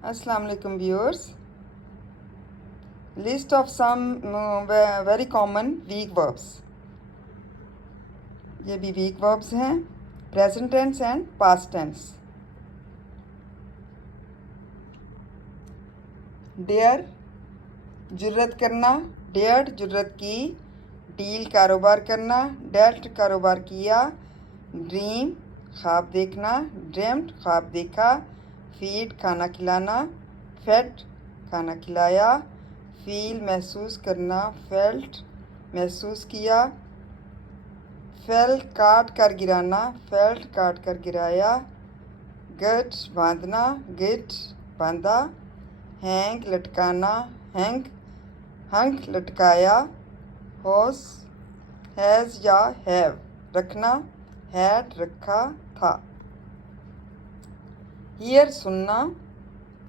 Assalamu alaikum viewers. List of some very common weak verbs. ये भी weak verbs हैं, present tense and past tense. Dare जुर्रत करना, dared जुर्रत की, deal कारोबार करना, dealt कारोबार किया, dream ख्वाब देखना, dreamt ख्वाब देखा, feed खाना खिलाना, fed खाना खिलाया, feel महसूस करना, felt महसूस किया, fell काट कर गिराना, felt काट कर गिराया, gut बांधना, git बांधा, hang लटकाना, hung लटकाया, hose has या have रखना, had रखा था, hear सुनना,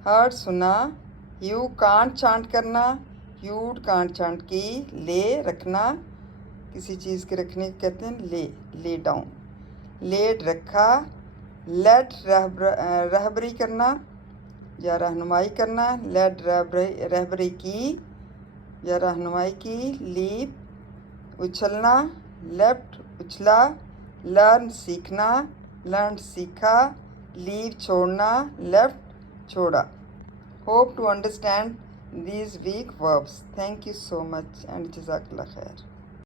heard सुना, you कांट चांट करना, you'd कांट चांट की, ले रखना, किसी चीज़ के रखने को कहते हैं ले डाउन, लेड रखा, लेड रहबरी करना या रहनुमाई करना, लेड रहबरी की या रहनुमाई की, लीप उछलना, लेफ्ट उछला, लर्न सीखना, लर्न सीखा, लीव छोड़ना, लेफ्ट छोड़ा. Hope to understand these weak verbs. Thank you so much and Jazakallah khair.